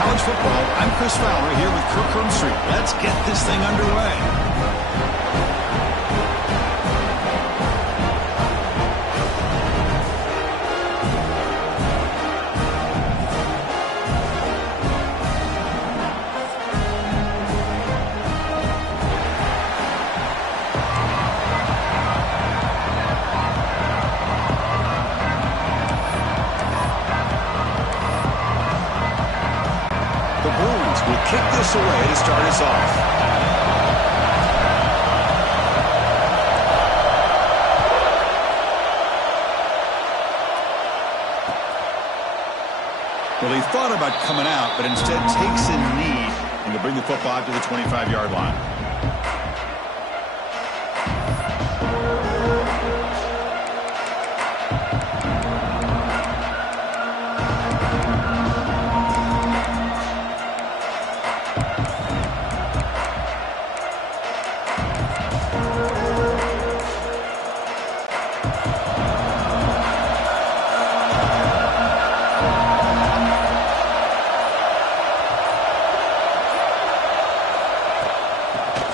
College football, I'm Chris Fowler here with Kirk Herbstreit. Let's get this thing underway. Kick this away to start us off. Well, he thought about coming out, but instead takes a knee and to bring the football out to the 25-yard line.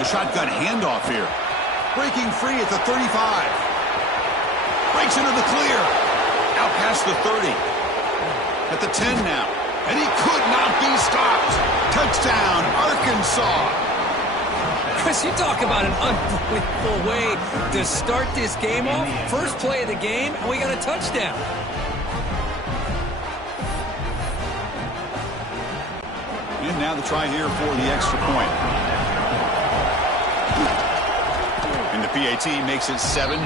Shotgun handoff here. Breaking free at the 35. Breaks into the clear. Out past the 30. At the 10 now. And he could not be stopped. Touchdown, Arkansas. Chris, you talk about an unbelievable way to start this game off. First play of the game, and we got a touchdown. And now the try here for the extra point. And the PAT makes it 7-0.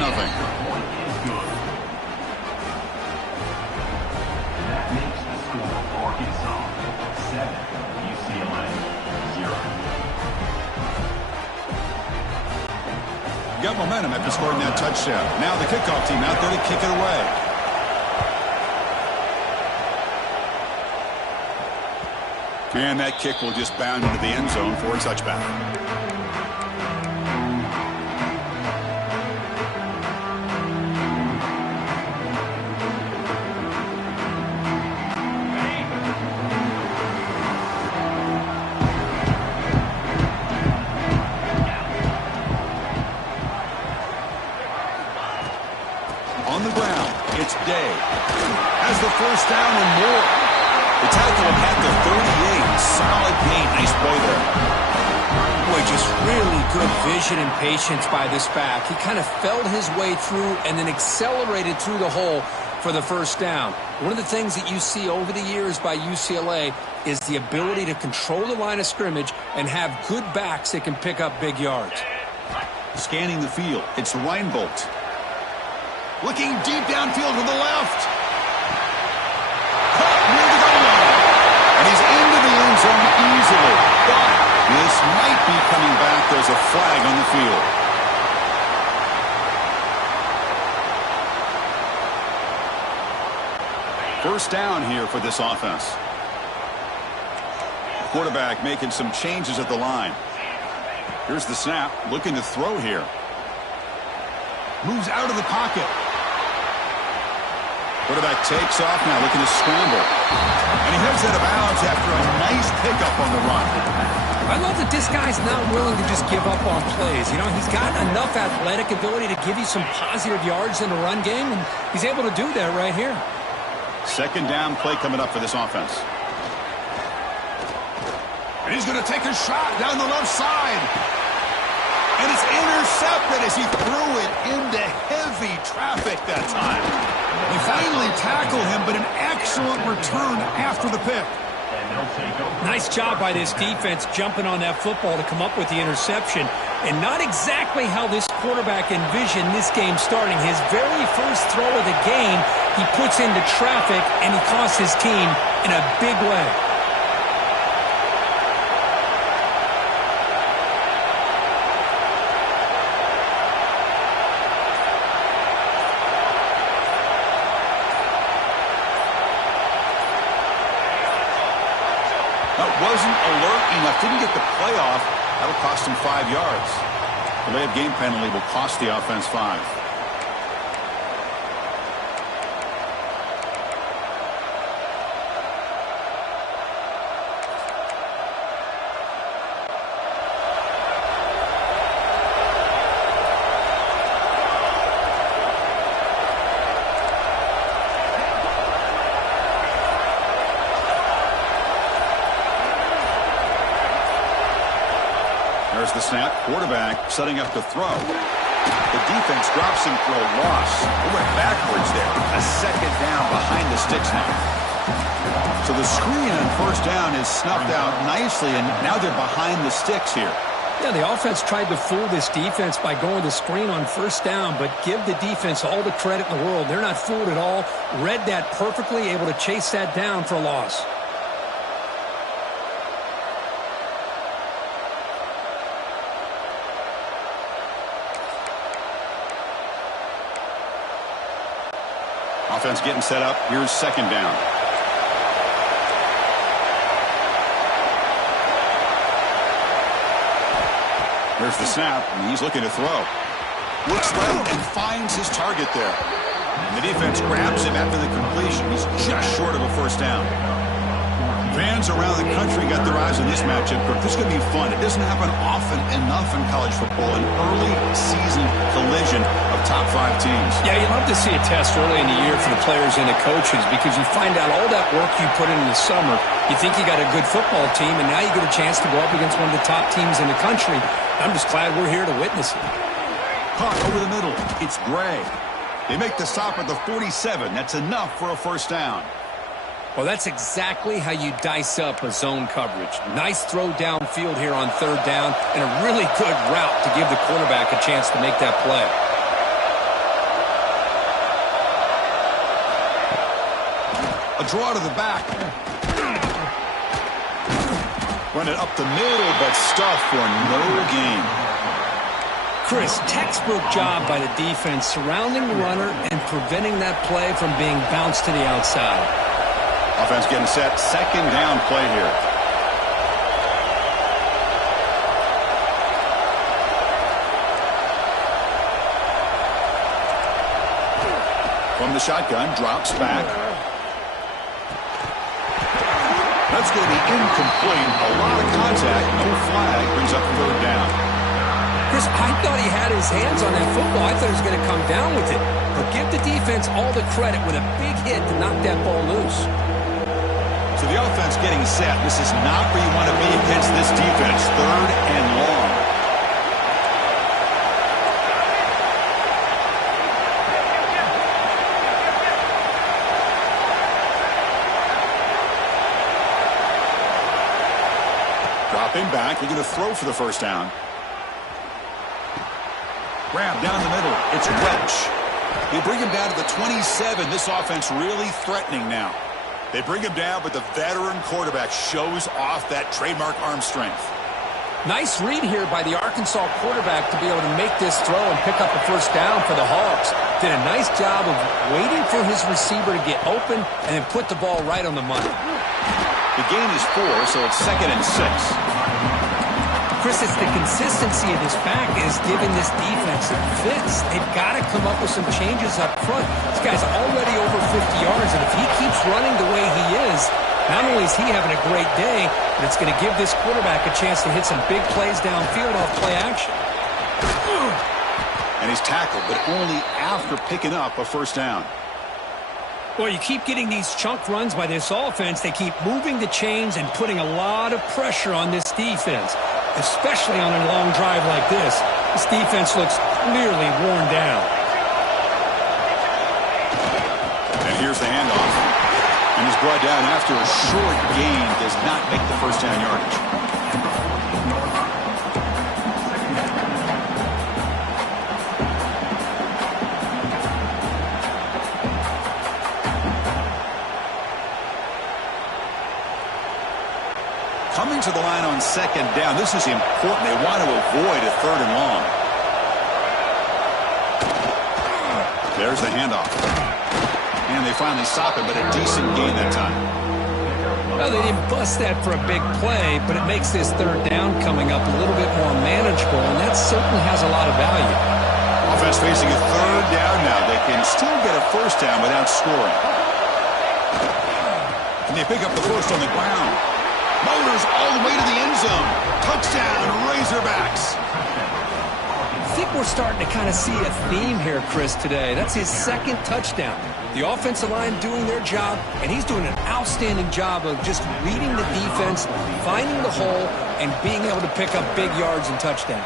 Got momentum after scoring that touchdown. Now the kickoff team out there to kick it away. And that kick will just bound into the end zone for a touchback. On the ground, it's Day. Has the first down and more. The tackle him at the 38. Solid gain. Nice play there. Boy, just really good vision and patience by this back. He kind of felt his way through and then accelerated through the hole for the first down. One of the things that you see over the years by UCLA is the ability to control the line of scrimmage and have good backs that can pick up big yards. Scanning the field, it's Reinbolt. Looking deep downfield to the left. Caught near the goal line. And he's into the end zone easily. But this might be coming back. There's a flag on the field. First down here for this offense. Quarterback making some changes at the line. Here's the snap. Looking to throw here. Moves out of the pocket. Quarterback takes off now, looking to scramble. And he heads out of bounds after a nice pickup on the run. I love that this guy's not willing to just give up on plays. You know, he's got enough athletic ability to give you some positive yards in the run game, and he's able to do that right here. Second down play coming up for this offense. And he's going to take a shot down the left side. And it's intercepted as he threw it into heavy traffic that time. They finally tackle him, but an excellent return after the pick. Nice job by this defense jumping on that football to come up with the interception. And not exactly how this quarterback envisioned this game starting. His very first throw of the game, he puts into traffic, and he costs his team in a big way. Wasn't alert enough, didn't get the play off. That'll cost him 5 yards. Delay of game penalty will cost the offense 5. There's the snap. Quarterback setting up to throw. The defense drops him for a loss. It went backwards there. A second down behind the sticks now. So the screen on first down is snuffed out nicely, and now they're behind the sticks here. Yeah, the offense tried to fool this defense by going to screen on first down, but give the defense all the credit in the world. They're not fooled at all. Read that perfectly, able to chase that down for a loss. Offense getting set up. Here's second down. There's the snap, and he's looking to throw. Looks right and finds his target there. And the defense grabs him after the completion. He's just short of a first down. Fans around the country got their eyes on this matchup. This is going to be fun. It doesn't happen often enough in college football. An early season collision of top 5 teams. Yeah, you love to see a test early in the year for the players and the coaches because you find out all that work you put in the summer. You think you got a good football team, and now you get a chance to go up against one of the top teams in the country. I'm just glad we're here to witness it. Caught over the middle. It's Gray. They make the stop at the 47. That's enough for a first down. Well, that's exactly how you dice up a zone coverage. Nice throw downfield here on third down, and a really good route to give the quarterback a chance to make that play. A draw to the back. Run it up the middle, but stuffed for no gain. Chris, textbook job by the defense surrounding the runner and preventing that play from being bounced to the outside. Offense getting set. Second down play here. From the shotgun, drops back. That's going to be incomplete. A lot of contact. No flag. Brings up third down. Chris, I thought he had his hands on that football. I thought he was going to come down with it. But give the defense all the credit with a big hit to knock that ball loose. So the offense getting set. This is not where you want to be against this defense. Third and long. Dropping back. They're going to throw for the first down. Grab down the middle. It's Welch. They bring him down to the 27. This offense really threatening now. They bring him down, but the veteran quarterback shows off that trademark arm strength. Nice read here by the Arkansas quarterback to be able to make this throw and pick up a first down for the Hogs. Did a nice job of waiting for his receiver to get open and then put the ball right on the money. The gain is 4, so it's 2nd and 6. Chris, it's the consistency of this back is giving this defense fits. They've got to come up with some changes up front. This guy's already over 50 yards, and if he keeps running the way he is, not only is he having a great day, but it's going to give this quarterback a chance to hit some big plays downfield off play action. And he's tackled, but only after picking up a first down. Well, you keep getting these chunk runs by this offense. They keep moving the chains and putting a lot of pressure on this defense, especially on a long drive like this. This defense looks clearly worn down. And here's the handoff. And he's brought down after a short gain. Does not make the first down yardage. Coming to the line on second down. This is important. They want to avoid a third and long. There's the handoff. And they finally stop it, but a decent gain that time. Well, they didn't bust that for a big play, but it makes this third down coming up a little bit more manageable, and that certainly has a lot of value. Offense facing a third down now. They can still get a first down without scoring. And they pick up the first on the ground. Motors all the way to the end zone. Touchdown, Razorbacks. Think think we're starting to kind of see a theme here, Chris, today. That's his second touchdown. The offensive line doing their job, and he's doing an outstanding job of just reading the defense, finding the hole, and being able to pick up big yards and touchdowns.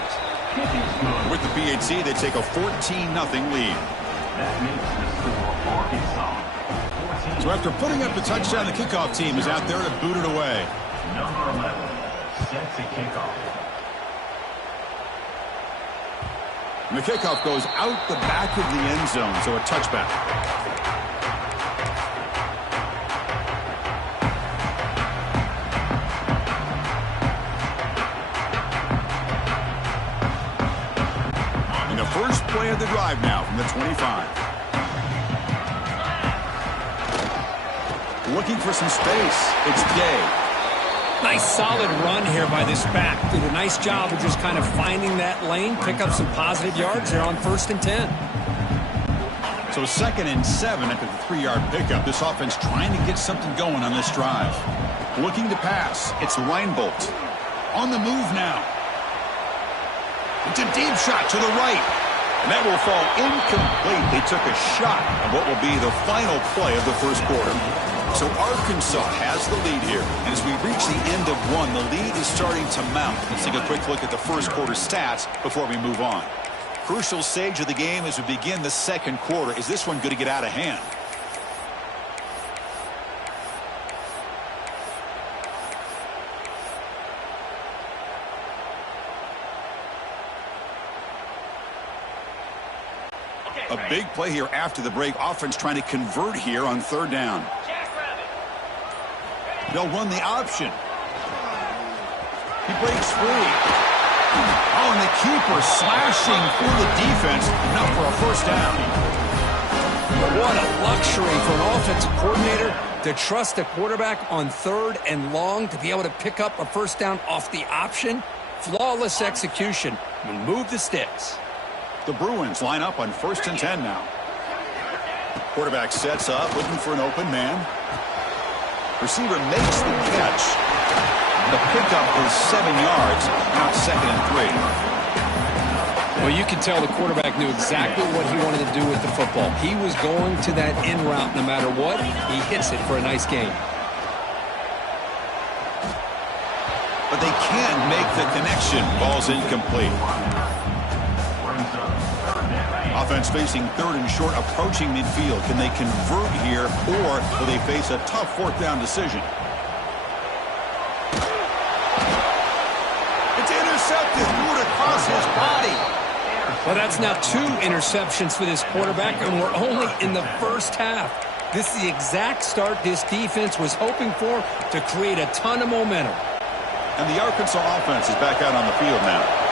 With the PHC, they take a 14-0 lead. So after putting up the touchdown, the kickoff team is out there to boot it away. Number 11 sets a kickoff. And the kickoff goes out the back of the end zone, so a touchback. And the first play of the drive now from the 25. Looking for some space. It's Gay. Nice solid run here by this back. Did a nice job of just kind of finding that lane, pick up some positive yards there on 1st and 10. So 2nd and 7 after the 3-yard pickup. This offense trying to get something going on this drive. Looking to pass. It's Reinbolt. On the move now. It's a deep shot to the right. And that will fall incomplete. They took a shot on what will be the final play of the first quarter. So Arkansas has the lead here. And as we reach the end of one, the lead is starting to mount. Let's take a quick look at the first quarter stats before we move on. Crucial stage of the game as we begin the second quarter. Is this one going to get out of hand? A big play here after the break. Offense trying to convert here on 3rd down. They'll run the option. He breaks free. Oh, and the keeper slashing for the defense. Enough for a first down. What a luxury for an offensive coordinator to trust a quarterback on 3rd and long to be able to pick up a first down off the option. Flawless execution. Move the sticks. The Bruins line up on 1st and 10 now. Quarterback sets up, looking for an open man. Receiver makes the catch. The pickup is 7 yards. Now it's 2nd and 3. Well, you can tell the quarterback knew exactly what he wanted to do with the football. He was going to that in route no matter what. He hits it for a nice gain. But they can't make the connection. Ball's incomplete. Offense facing 3rd and short, approaching midfield. Can they convert here, or will they face a tough 4th down decision? It's intercepted. Threw it across his body. Well, that's now 2 interceptions for this quarterback, and we're only in the first half. This is the exact start this defense was hoping for to create a ton of momentum. And the Arkansas offense is back out on the field now.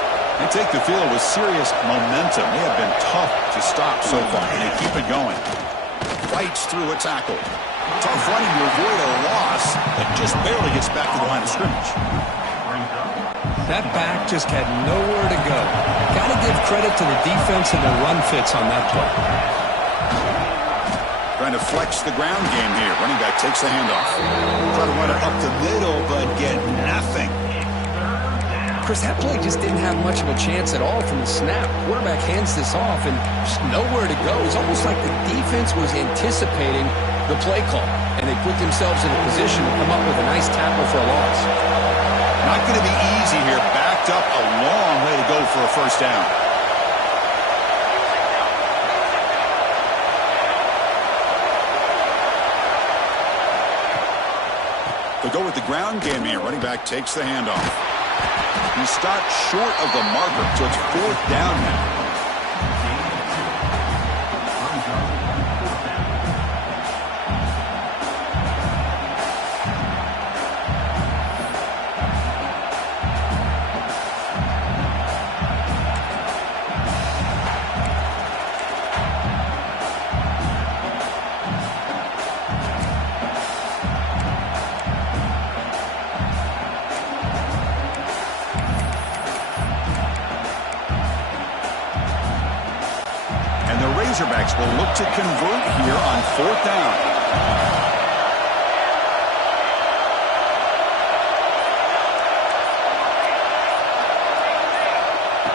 They take the field with serious momentum. They have been tough to stop so far, and they keep it going. Fights through a tackle. Tough running to avoid a loss, but just barely gets back to the line of scrimmage. That back just had nowhere to go. Got to give credit to the defense and the run fits on that play. Trying to flex the ground game here. Running back takes the handoff. Try to run it up the middle, but get nothing. Chris, that play just didn't have much of a chance at all from the snap. Quarterback hands this off and just nowhere to go. It's almost like the defense was anticipating the play call, and they put themselves in a position to come up with a nice tackle for a loss. Not going to be easy here. Backed up a long way to go for a first down. They go with the ground game here. Running back takes the handoff. He stopped short of the marker, so it's 4th down now. Razorbacks will look to convert here on 4th down.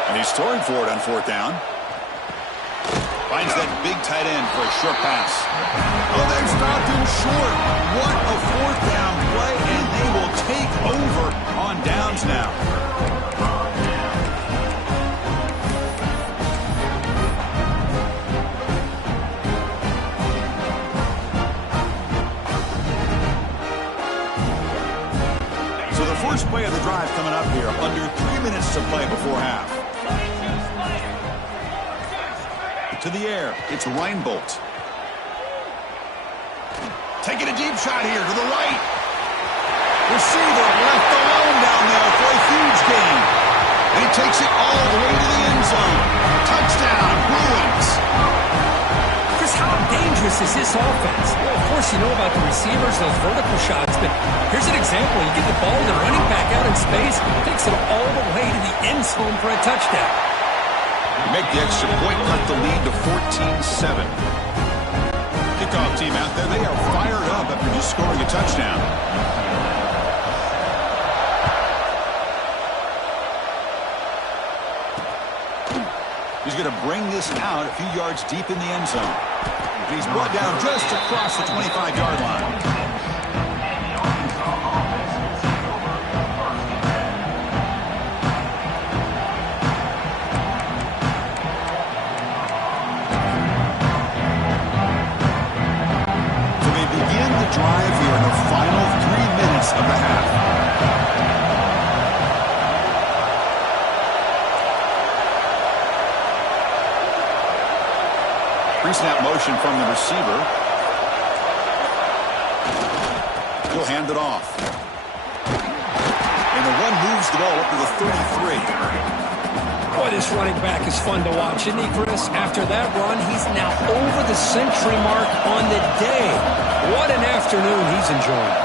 And he's throwing for it on fourth down. Finds that big tight end for a short pass. Oh, they've stopped him short. What a fourth down play, and they will take over on downs now. So the first play of the drive coming up here, under 3 minutes to play before half. To the air, it's Reinbolt. Taking a deep shot here to the right. Receiver left alone down there for a huge gain. And he takes it all the way to the end zone. Touchdown, Bruins. Chris, how dangerous is this offense? Well, of course, you know about the receivers, those vertical shots, but here's an example. You get the ball to the running back out in space, takes it all the way to the end zone for a touchdown. Make the extra point, cut the lead to 14-7. Kickoff team out there, they are fired up after just scoring a touchdown. He's going to bring this out a few yards deep in the end zone. He's brought down just across the 25-yard line. Drive here in the final 3 minutes of the half. Pre-snap motion from the receiver. He'll hand it off. And the run moves the ball up to the 33. Boy, this running back is fun to watch, isn't he, Chris? After that run, he's now over the century mark on the day. What an afternoon he's enjoying.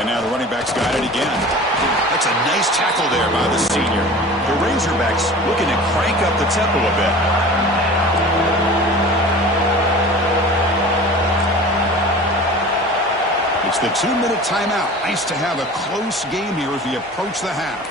And now the running back's got it again. That's a nice tackle there by the senior. The Razorbacks looking to crank up the tempo a bit. It's the 2-minute timeout. Nice to have a close game here as we approach the half.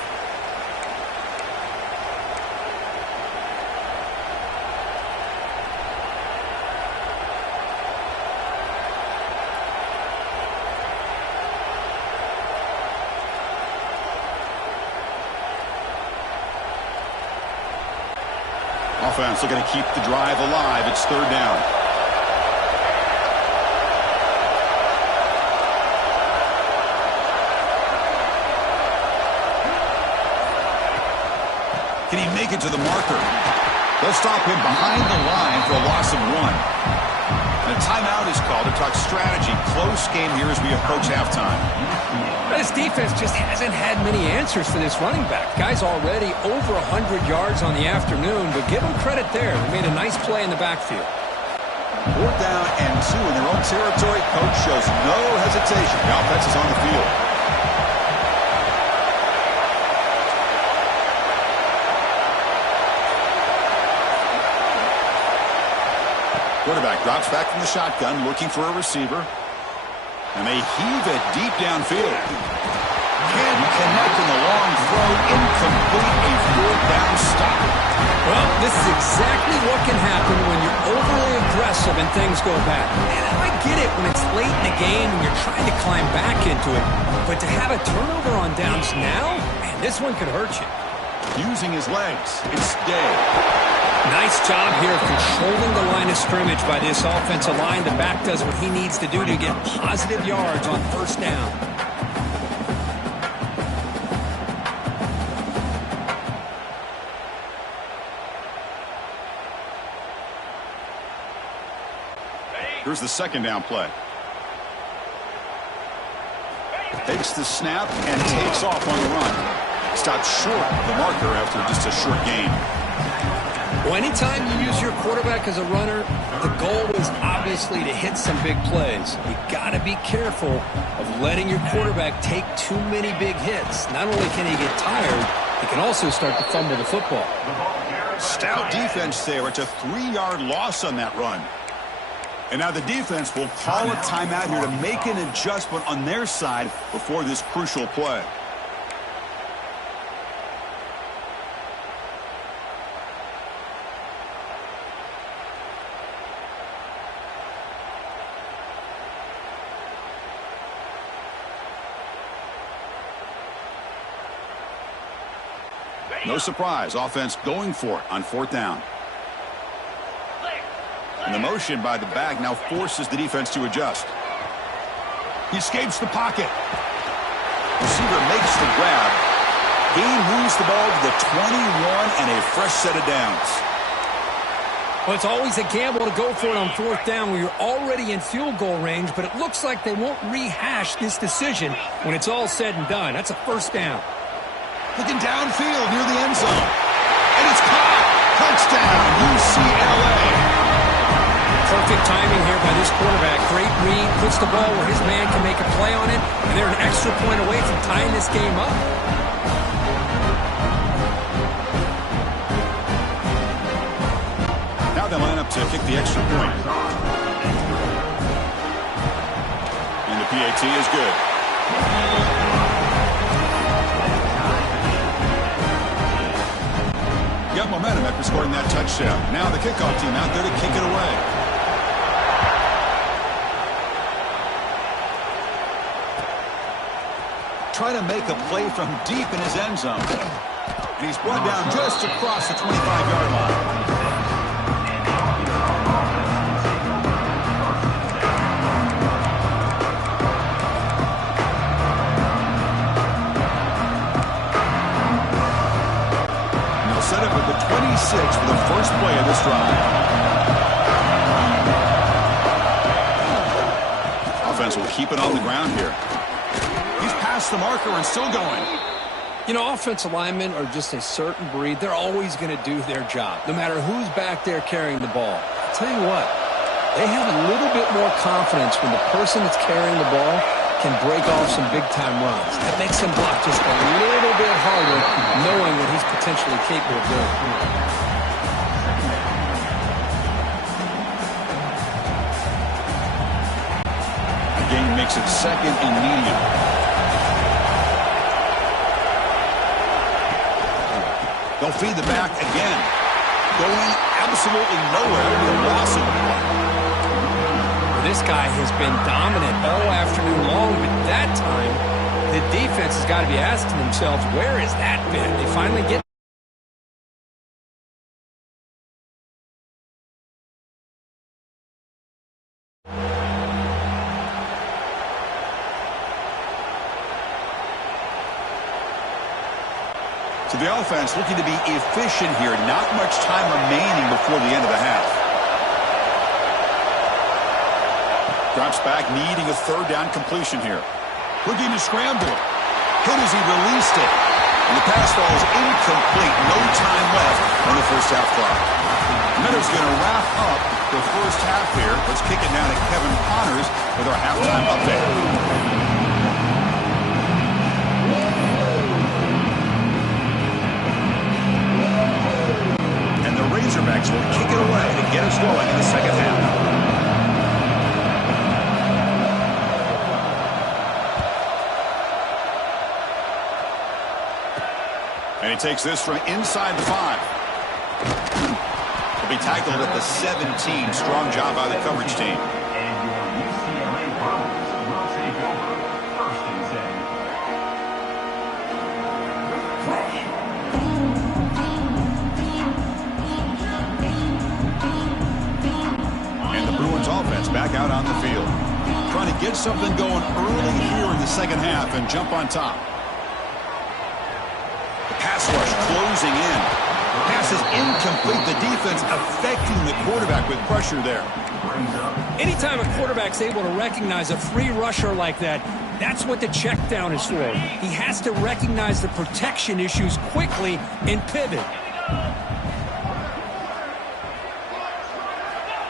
Offense looking to keep the drive alive. It's third down. Can he make it to the marker? They'll stop him behind the line for a loss of 1. And a timeout is called to talk strategy. Close game here as we approach halftime. This defense just hasn't had many answers for this running back. Guy's already over 100 yards on the afternoon, but give him credit there. They made a nice play in the backfield. 4th down and 2 in their own territory. Coach shows no hesitation. The offense is on the field. Quarterback drops back from the shotgun, looking for a receiver. And they heave it deep downfield. Can't connect in the long throw. Incomplete, a 4th down stop. Well, this is exactly what can happen when you're overly aggressive and things go bad. And I get it when it's late in the game and you're trying to climb back into it. But to have a turnover on downs now, man, this one could hurt you. Using his legs, it's Day. Nice job here of controlling the line of scrimmage by this offensive line. The back does what he needs to do to get positive yards on first down. Here's the 2nd down play. Takes the snap and takes off on the run. Stopped short of the marker after just a short gain. Well, anytime you use your quarterback as a runner, the goal is obviously to hit some big plays. You got to be careful of letting your quarterback take too many big hits. Not only can he get tired, he can also start to fumble the football. Stout defense there. It's a 3-yard loss on that run. And now the defense will call a timeout here to make an adjustment on their side before this crucial play. No surprise, offense going for it on 4th down. And the motion by the back now forces the defense to adjust. He escapes the pocket. Receiver makes the grab. Gain moves the ball to the 21 and a fresh set of downs. Well, it's always a gamble to go for it on 4th down when you're already in field goal range, but it looks like they won't rehash this decision when it's all said and done. That's a 1st down. Looking downfield near the end zone. And it's caught. Touchdown, UCLA. Perfect timing here by this quarterback. Great read, puts the ball where his man can make a play on it, and they're an extra point away from tying this game up. Now they line up to kick the extra point. And the PAT is good. Got momentum after scoring that touchdown. Now the kickoff team out there to kick it away. Trying to make a play from deep in his end zone. And he's brought down just across the 25-yard line. Set up at the 26 for the first play of this drive. Offense will keep it on the ground here. He's past the marker and still going. You know, offensive linemen are just a certain breed. They're always going to do their job, no matter who's back there carrying the ball. I'll tell you what, they have a little bit more confidence when the person that's carrying the ball can break off some big-time runs. That makes him block just a little bit harder, knowing what he's potentially capable of doing. The game makes it 2nd and medium. They'll feed the back again. Going absolutely nowhere. It'll be a loss of the play. This guy has been dominant all afternoon long, but that time, the defense has got to be asking themselves, where has that been? They finally get. So the offense looking to be efficient here. Not much time remaining before the end of the half. Drops back, needing a 3rd down completion here. Looking to scramble. Hit as he released it. And the pass falls incomplete. No time left on the first half clock. Miller's going to wrap up the first half here. Let's kick it down to Kevin Connors with our halftime update. And the Razorbacks will kick it away to get us going in the second half. And he takes this from inside the 5. He'll be tackled at the 17. Strong job by the coverage team. And your UCLA Bruins will take over 1st and 10. And the Bruins offense back out on the field. Trying to get something going early here in the second half and jump on top. Pass rush closing in. Pass is incomplete. The defense affecting the quarterback with pressure there. Anytime a quarterback's able to recognize a free rusher like that, that's what the check down is for. He has to recognize the protection issues quickly and pivot.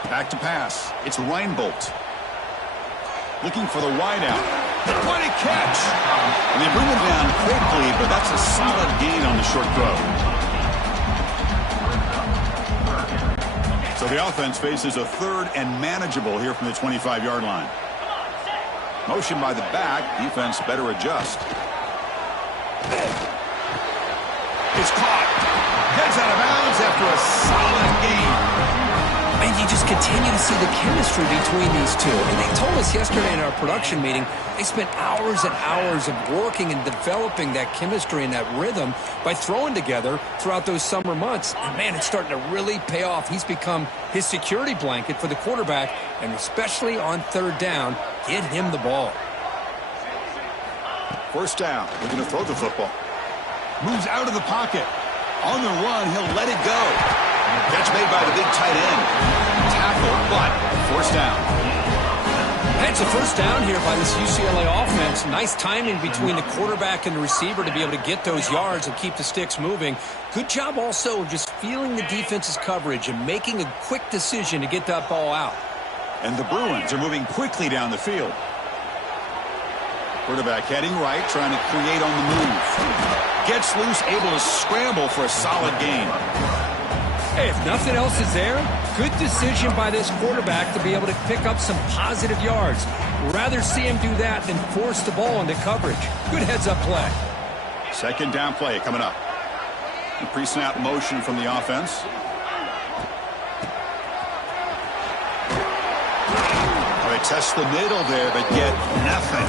Back to pass. It's Reinbolt. Looking for the wideout. What a catch! And they bring him down quickly, but that's a solid gain on the short throw. So the offense faces a third and manageable here from the 25-yard line. Motion by the back. Defense better adjust. It's caught. Heads out of bounds after a solid gain. And you just continue to see the chemistry between these two. And they told us yesterday in our production meeting, they spent hours and hours of working and developing that chemistry and that rhythm by throwing together throughout those summer months. And, man, it's starting to really pay off. He's become his security blanket for the quarterback, and especially on third down, get him the ball. First down. Looking to throw the football. Moves out of the pocket. On the run, he'll let it go. Catch made by the big tight end. Tackle, but forced down. It's a first down here by this UCLA offense. Nice timing between the quarterback and the receiver to be able to get those yards and keep the sticks moving. Good job also of just feeling the defense's coverage and making a quick decision to get that ball out. And the Bruins are moving quickly down the field. Quarterback heading right, trying to create on the move. Gets loose, able to scramble for a solid gain. Hey, if nothing else is there, good decision by this quarterback to be able to pick up some positive yards. Rather see him do that than force the ball into coverage. Good heads-up play. Second down play coming up. A pre-snap motion from the offense. Oh, they test the middle there, but get nothing.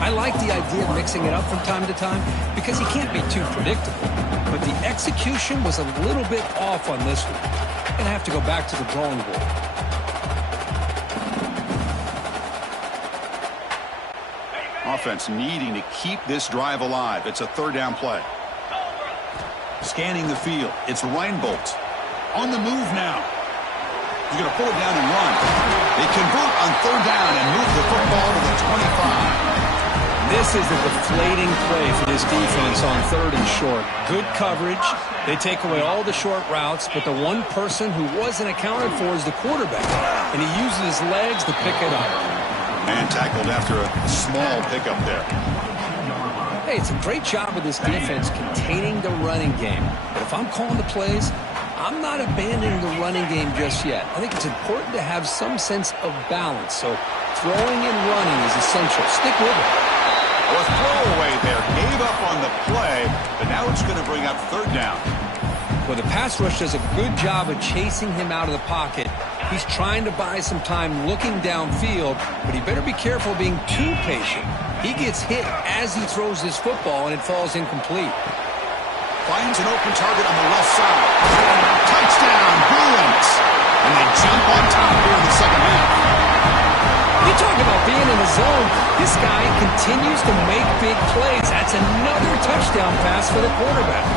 I like the idea of mixing it up from time to time because he can't be too predictable. But the execution was a little bit off on this one. Gonna have to go back to the drawing board. Offense needing to keep this drive alive. It's a third down play. Scanning the field. It's Reinbold. On the move now. He's going to pull it down and run. They convert on third down and move the football to the 25. This is a deflating play for this defense on third and short. Good coverage. They take away all the short routes, but the one person who wasn't accounted for is the quarterback. And he uses his legs to pick it up. And tackled after a small pickup there. Hey, it's a great job of this defense containing the running game. But if I'm calling the plays, I'm not abandoning the running game just yet. I think it's important to have some sense of balance. So throwing and running is essential. Stick with it. A throwaway there. Gave up on the play, but now it's going to bring up third down. Well, the pass rush does a good job of chasing him out of the pocket. He's trying to buy some time looking downfield, but he better be careful being too patient. He gets hit as he throws his football, and it falls incomplete. Finds an open target on the left side. Touchdown, Bruins! And they jump on top here in the second half. You talk about being in the zone. This guy continues to make big plays. That's another touchdown pass for the quarterback.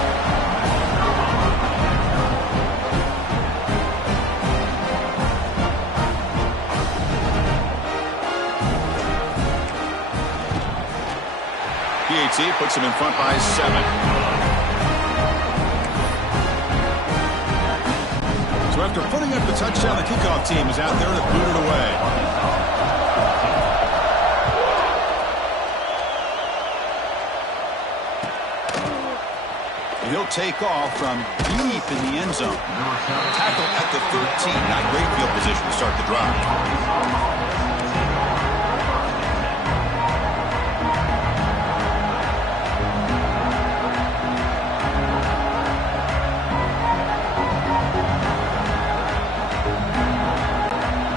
PAT puts him in front by 7. So after putting up the touchdown, the kickoff team is out there to boot it away. He'll take off from deep in the end zone. Tackle at the 13. Not great field position to start the drive.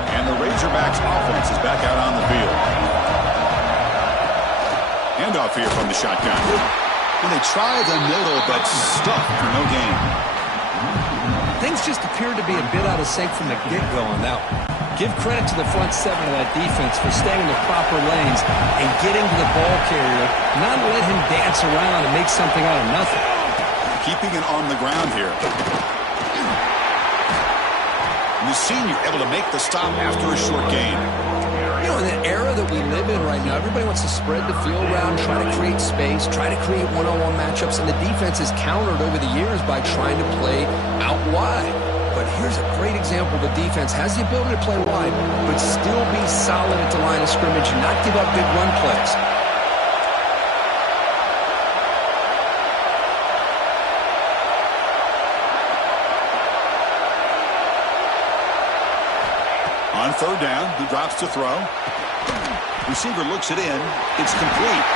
And the Razorbacks offense is back out on the field. Handoff here from the shotgun. And they try the middle, but stuck for no gain. Things just appeared to be a bit out of sync from the get-go on that one. Give credit to the front seven of that defense for staying in the proper lanes and getting to the ball carrier, not let him dance around and make something out of nothing. Keeping it on the ground here. And the senior able to make the stop after a short gain. You know, in the era that we live in right now, everybody wants to spread the field around, try to create space, try to create one-on-one matchups, and the defense is countered over the years by trying to play out wide. But here's a great example. The defense has the ability to play wide, but still be solid at the line of scrimmage and not give up big run plays. On third down, he drops to throw. Receiver looks it in. It's complete.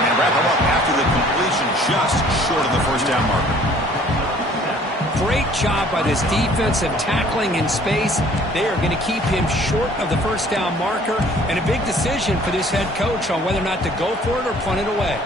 And wrap him up after the completion, just short of the first down marker. Great job by this defensive tackling in space. They are going to keep him short of the first down marker, and a big decision for this head coach on whether or not to go for it or punt it away.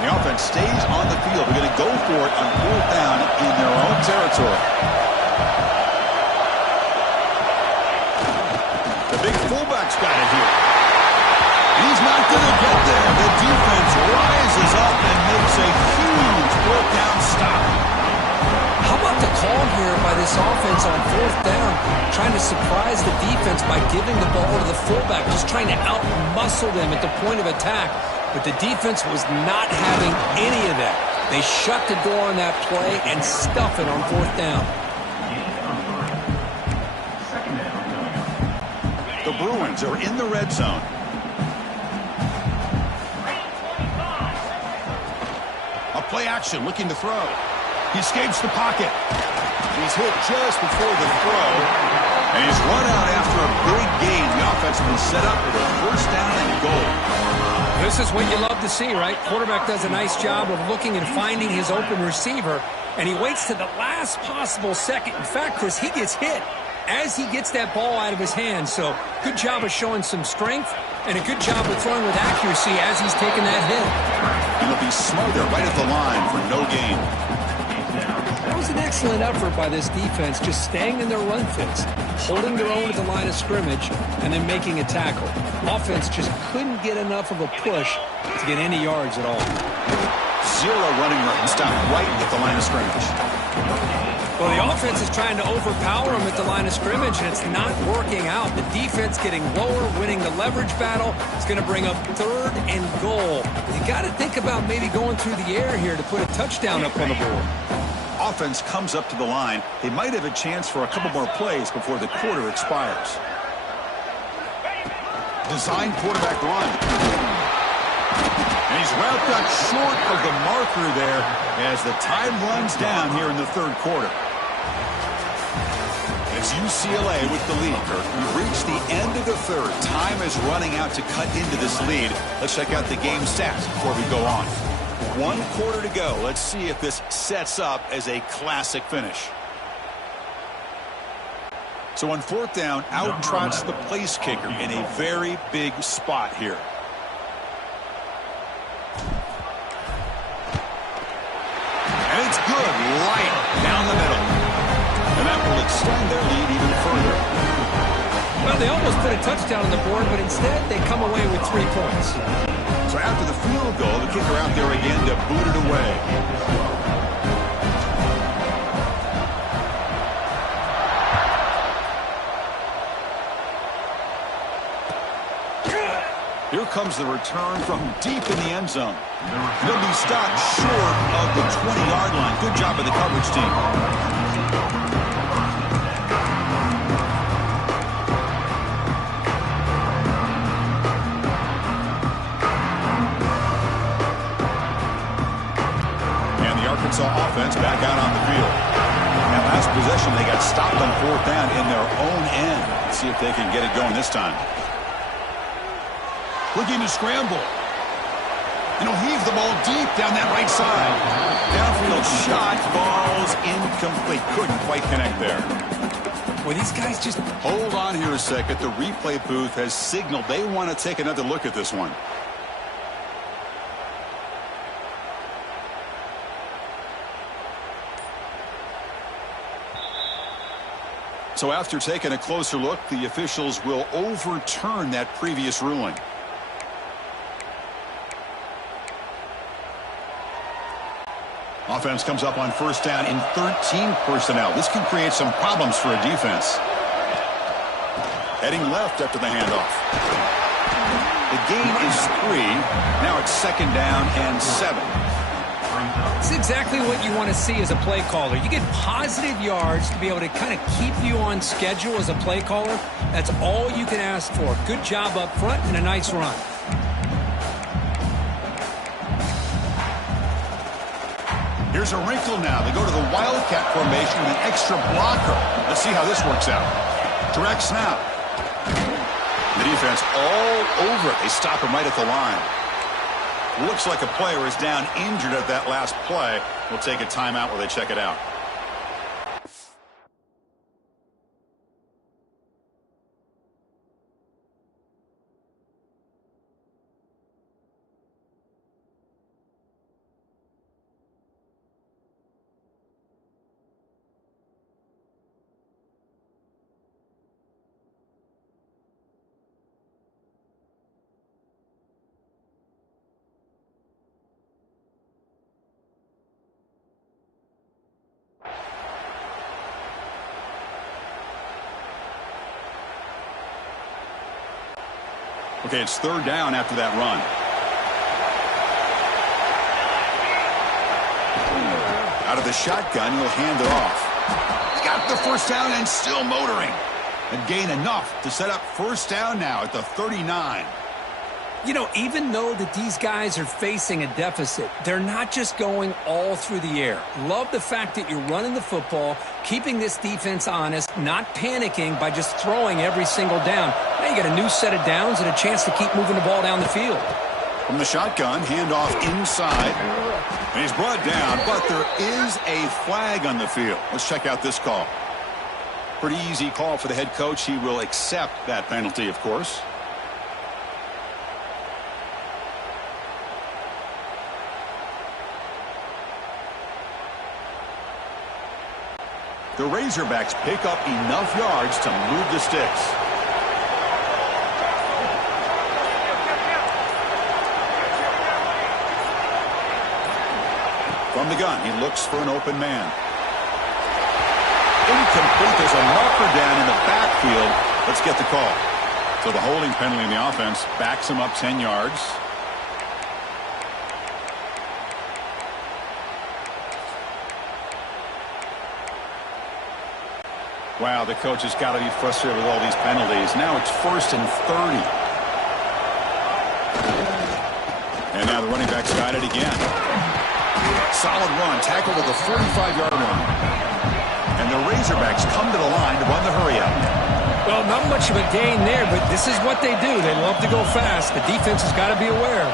The offense stays on the field. We're going to go for it on fourth down in their own territory. The big fullback's got it here. He's not going to get there. The defense rises up and makes a huge fourth down stop. How about the call here by this offense on fourth down, trying to surprise the defense by giving the ball to the fullback, just trying to out-muscle them at the point of attack. But the defense was not having any of that. They shut the door on that play and stuff it on fourth down. The Bruins are in the red zone. A play action, looking to throw. He escapes the pocket. He's hit just before the throw. And he's run out after a big gain. The offense has been set up for the first down and goal. This is what you love to see, right? Quarterback does a nice job of looking and finding his open receiver, and he waits to the last possible second. In fact, Chris, he gets hit as he gets that ball out of his hands. So good job of showing some strength and a good job of throwing with accuracy as he's taking that hit. And he'll be smothered right at the line for no gain. That was an excellent effort by this defense, just staying in their run fits, holding their own at the line of scrimmage, and then making a tackle. Offense just couldn't get enough of a push to get any yards at all. Zero running room. Stopped right at the line of scrimmage. Well, the offense is trying to overpower him at the line of scrimmage, and it's not working out. The defense getting lower, winning the leverage battle. It's going to bring up third and goal. You got to think about maybe going through the air here to put a touchdown up on the board. Offense comes up to the line. They might have a chance for a couple more plays before the quarter expires. Design quarterback run. And he's wrapped up short of the marker there as the time runs down here in the third quarter. It's UCLA with the lead. We reach the end of the third. Time is running out to cut into this lead. Let's check out the game stats before we go on. 1 quarter to go. Let's see if this sets up as a classic finish. So on fourth down, out trots the place kicker in a very big spot here. And it's good right down the middle. And that will extend their lead even further. Well, they almost put a touchdown on the board, but instead they come away with 3 points. So after the field goal, the kicker out there again to boot it away. Here comes the return from deep in the end zone. He'll be stopped short of the 20-yard line. Good job by the coverage team. Arkansas offense back out on the field. That last possession, they got stopped on fourth down in their own end. Let's see if they can get it going this time. Looking to scramble. And he'll heave the ball deep down that right side. Downfield shot, falls incomplete. Couldn't quite connect there. Well, these guys just... Hold on here a second. The replay booth has signaled they want to take another look at this one. So after taking a closer look, the officials will overturn that previous ruling. Offense comes up on first down in 13 personnel. This can create some problems for a defense. Heading left after the handoff. The gain is 3. Now it's second down and 7. It's exactly what you want to see as a play caller. You get positive yards to be able to kind of keep you on schedule as a play caller. That's all you can ask for. Good job up front and a nice run. Here's a wrinkle now. They go to the Wildcat formation with an extra blocker. Let's see how this works out. Direct snap. The defense all over it. They stop him right at the line. Looks like a player is down injured at that last play. We'll take a timeout while they check it out. Okay, it's third down after that run. Out of the shotgun, he'll hand it off. He got the first down and still motoring. And gain enough to set up first down now at the 39. You know, even though that these guys are facing a deficit, they're not just going all through the air. Love the fact that you're running the football, keeping this defense honest, not panicking by just throwing every single down. Now you got a new set of downs and a chance to keep moving the ball down the field. From the shotgun, handoff inside. And he's brought down, but there is a flag on the field. Let's check out this call. Pretty easy call for the head coach. He will accept that penalty, of course. The Razorbacks pick up enough yards to move the sticks. From the gun, he looks for an open man. Incomplete. There's a marker down in the backfield. Let's get the call. So the holding penalty in the offense backs him up 10 yards. Wow, the coach has got to be frustrated with all these penalties. Now it's first and 30. And now the running back's got it again. Solid run, tackled at the 45-yard line. And the Razorbacks come to the line to run the hurry up. Well, not much of a gain there, but this is what they do. They love to go fast. The defense has got to be aware.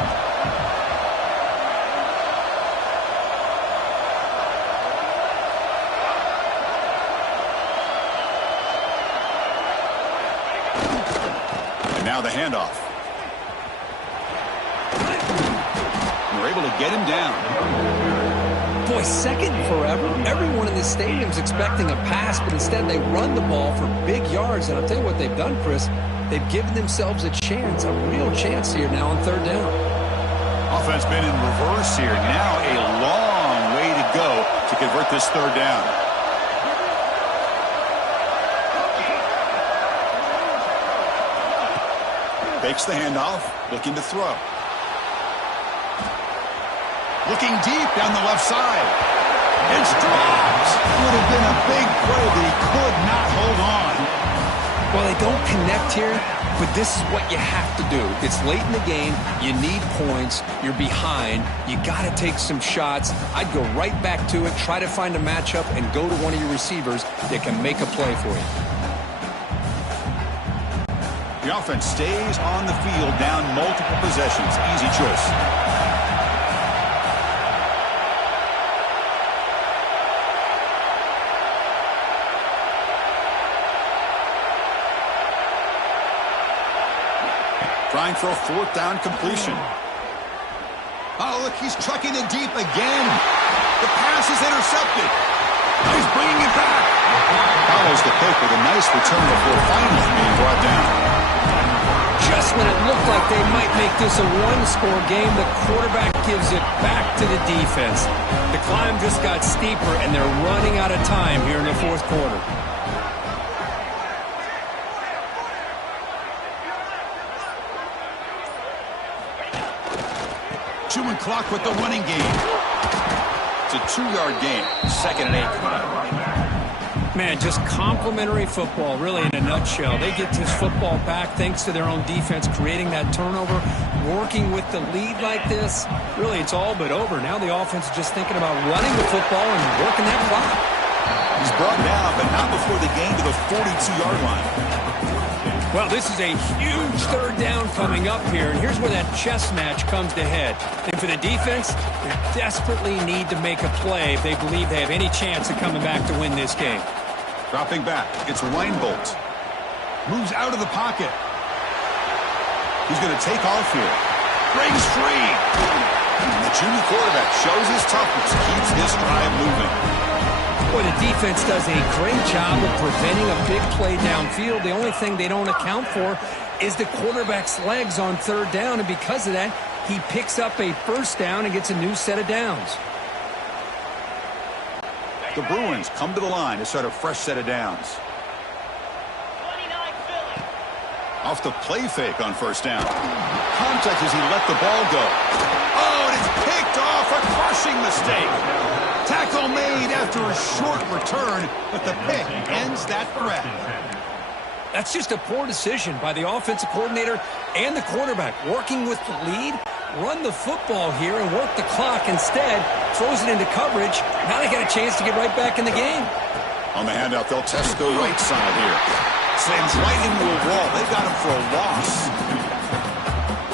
Now the handoff. And we're able to get him down. Boy, second and forever. Everyone in the stadium's expecting a pass, but instead they run the ball for big yards. And I'll tell you what they've done, Chris. They've given themselves a chance, a real chance here now on third down. Offense been in reverse here. Now a long way to go to convert this third down. Fakes the handoff, looking to throw. Looking deep down the left side. It's dropped. Would have been a big play, but he could not hold on. Well, they don't connect here, but this is what you have to do. It's late in the game. You need points. You're behind. You got to take some shots. I'd go right back to it, try to find a matchup, and go to one of your receivers that can make a play for you. The offense stays on the field, down multiple possessions. Easy choice. Trying for a fourth down completion. Oh, look, he's trucking it deep again. The pass is intercepted. He's bringing it back. Follows the pick with a nice return before finally being brought down. Just when it looked like they might make this a one-score game, the quarterback gives it back to the defense. The climb just got steeper, and they're running out of time here in the fourth quarter. clock with the running game. It's a 2-yard gain. 2nd and 8 coming up. Man, just complimentary football, really, in a nutshell. They get this football back thanks to their own defense, creating that turnover, working with the lead like this. Really, it's all but over. Now the offense is just thinking about running the football and working that clock. He's brought down, but not before the gain to the 42-yard line. Well, this is a huge 3rd down coming up here, and here's where that chess match comes to head. And for the defense, they desperately need to make a play if they believe they have any chance of coming back to win this game. Dropping back, it's Reinbolt. Moves out of the pocket. He's going to take off here. Breaks free. The junior quarterback shows his toughness, keeps this drive moving. Boy, the defense does a great job of preventing a big play downfield. The only thing they don't account for is the quarterback's legs on 3rd down, and because of that, he picks up a 1st down and gets a new set of downs. The Bruins come to the line to start a fresh set of downs. Off the play fake on 1st down. Contact as he let the ball go. Oh, and it's picked off. A crushing mistake. Tackle made after a short return, but the pick ends that threat. That's just a poor decision by the offensive coordinator and the quarterback. Working with the lead, run the football here and work the clock. Instead, throws it into coverage. Now they got a chance to get right back in the game. On the handout, they'll test the right side here. Sends right into a wall. They've got him for a loss.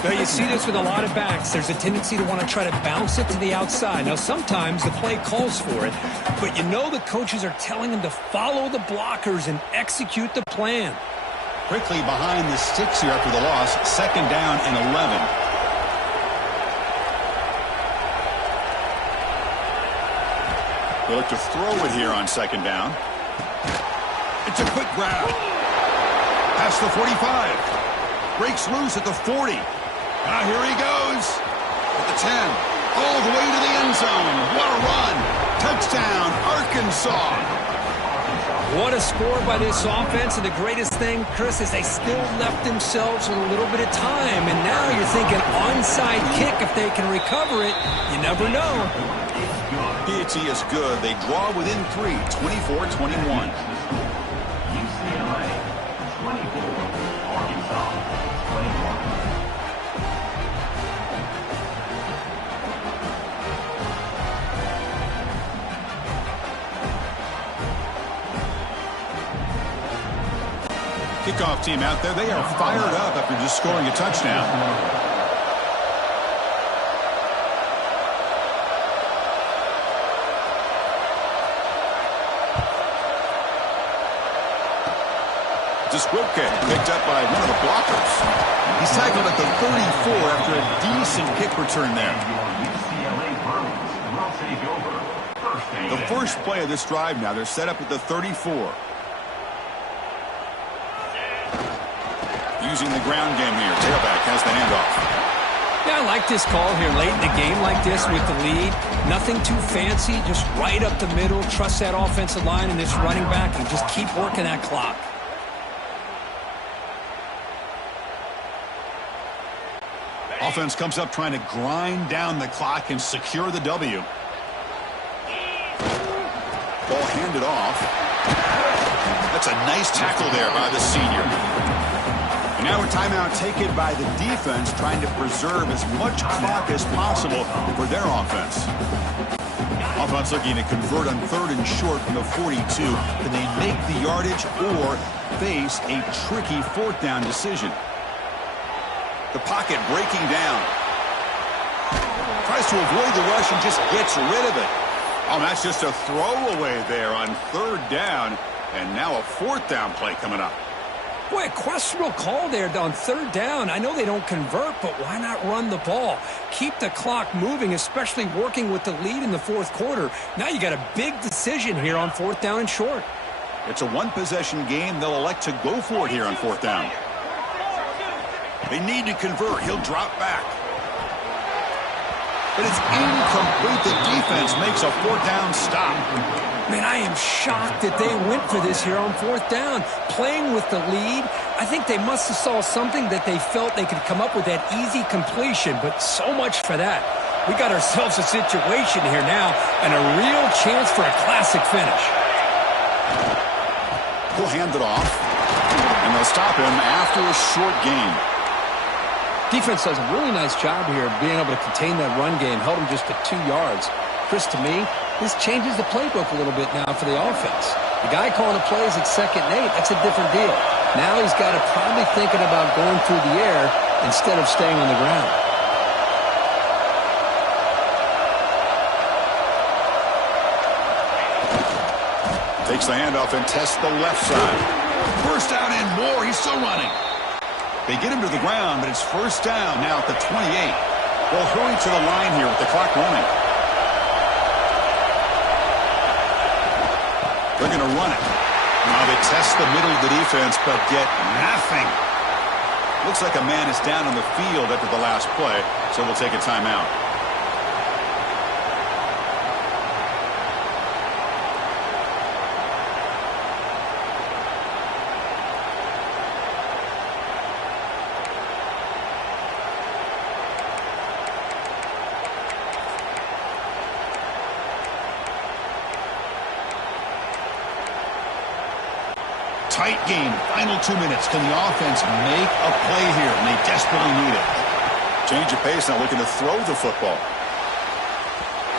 Now, you see this with a lot of backs. There's a tendency to want to try to bounce it to the outside. Now, sometimes the play calls for it, but you know the coaches are telling them to follow the blockers and execute the plan. Quickly behind the sticks here after the loss. 2nd down and 11. They look to throw it here on 2nd down. It's a quick grab. Past the 45. Breaks loose at the 40. Now here he goes. At the 10. All the way to the end zone. What a run. Touchdown, Arkansas. What a score by this offense. And the greatest thing, Chris, is they still left themselves with a little bit of time. And now you're thinking onside kick if they can recover it. You never know. PAT is good. They draw within 3, 24-21. Kickoff team out there. They are fired up after just scoring a touchdown. It's a squib kick picked up by one of the blockers. He's tackled at the 34 after a decent kick return there. The first play of this drive now. They're set up at the 34. Using the ground game here. Tailback has the handoff. Yeah, I like this call here late in the game like this with the lead. Nothing too fancy, just right up the middle. Trust that offensive line and this running back and just keep working that clock. Offense comes up trying to grind down the clock and secure the W. Ball handed off. That's a nice tackle there by the senior. And now a timeout taken by the defense, trying to preserve as much clock as possible for their offense. Offense looking to convert on 3rd and short from the 42. Can they make the yardage or face a tricky 4th down decision? The pocket breaking down. Tries to avoid the rush and just gets rid of it. Oh, that's just a throwaway there on 3rd down. And now a 4th down play coming up. Boy, a questionable call there on 3rd down. I know they don't convert, but why not run the ball? Keep the clock moving, especially working with the lead in the 4th quarter. Now you got a big decision here on 4th down and short. It's a one-possession game. They'll elect to go for it here on 4th down. They need to convert. He'll drop back. But it's incomplete. The defense makes a 4th down stop. Man, I am shocked that they went for this here on 4th down. Playing with the lead, I think they must have saw something that they felt they could come up with that easy completion, but so much for that. We got ourselves a situation here now and a real chance for a classic finish. He'll hand it off, and they'll stop him after a short gain. Defense does a really nice job here of being able to contain that run game, held him just to 2 yards. Chris, to me, this changes the playbook a little bit now for the offense. The guy calling the plays at 2nd and 8, that's a different deal. Now he's got to probably thinking about going through the air instead of staying on the ground. Takes the handoff and tests the left side. First down and more. He's still running. They get him to the ground, but it's first down now at the 28. They'll hurry to the line here with the clock running. They're going to run it. Now they test the middle of the defense, but get nothing. Looks like a man is down on the field after the last play, so we'll take a timeout. Tight game, final 2 minutes. Can the offense make a play here? And they desperately need it. Change of pace, now looking to throw the football.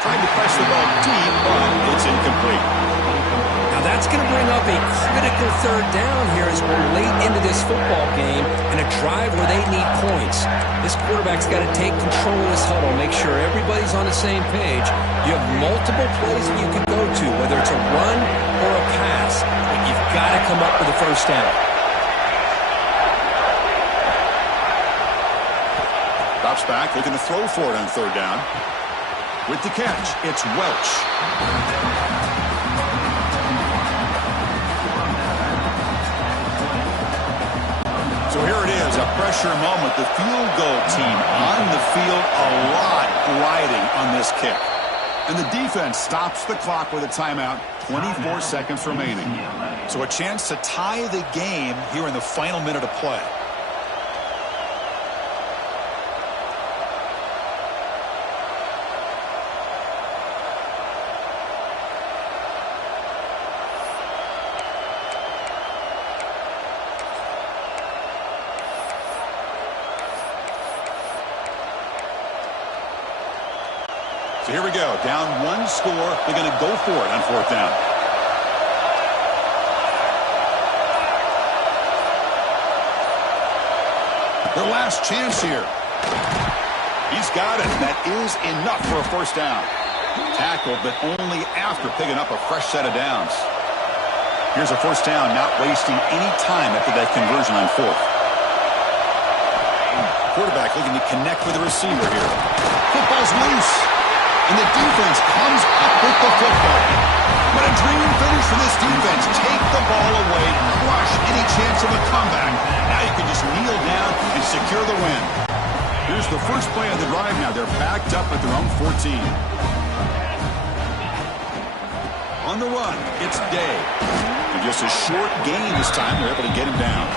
Trying to press the ball deep, but it's incomplete. Now that's going to bring up a critical 3rd down here as we're late into this football game and a drive where they need points. This quarterback's got to take control of this huddle, make sure everybody's on the same page. You have multiple plays that you can go to, whether it's a run or a pass. You've got to come up with a first down. Drops back, looking to throw for it on 3rd down. With the catch, it's Welch. So here it is, a pressure moment. The field goal team on the field, a lot riding on this kick. And the defense stops the clock with a timeout, 24 seconds remaining. So a chance to tie the game here in the final minute of play. So here we go, down 1 score. They're going to go for it on 4th down. Their last chance here. He's got it. That is enough for a first down. Tackled, but only after picking up a fresh set of downs. Here's a first down, not wasting any time after that conversion on 4th. Quarterback looking to connect with the receiver here. Football's loose. And the defense comes up with the football. What a dream finish for this defense. Take the ball away, crush any chance of a comeback. Now you can just kneel down and secure the win. Here's the first play of the drive now. They're backed up at their own 14. On the run, it's Day. And just a short gain this time. They're able to get him down.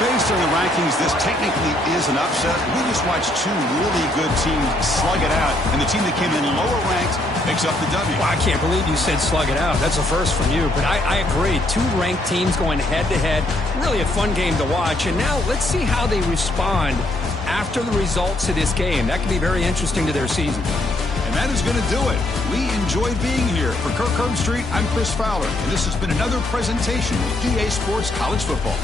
Based on the rankings, this technically is an upset. We just watched 2 really good teams slug it out, and the team that came in lower ranked picks up the W. Well, I can't believe you said slug it out. That's a first from you, but I agree. 2 ranked teams going head-to-head. Really a fun game to watch, and now let's see how they respond after the results of this game. That could be very interesting to their season. And that is going to do it. We enjoyed being here. For Kirk Herbstreit, I'm Chris Fowler, and this has been another presentation of EA Sports College Football.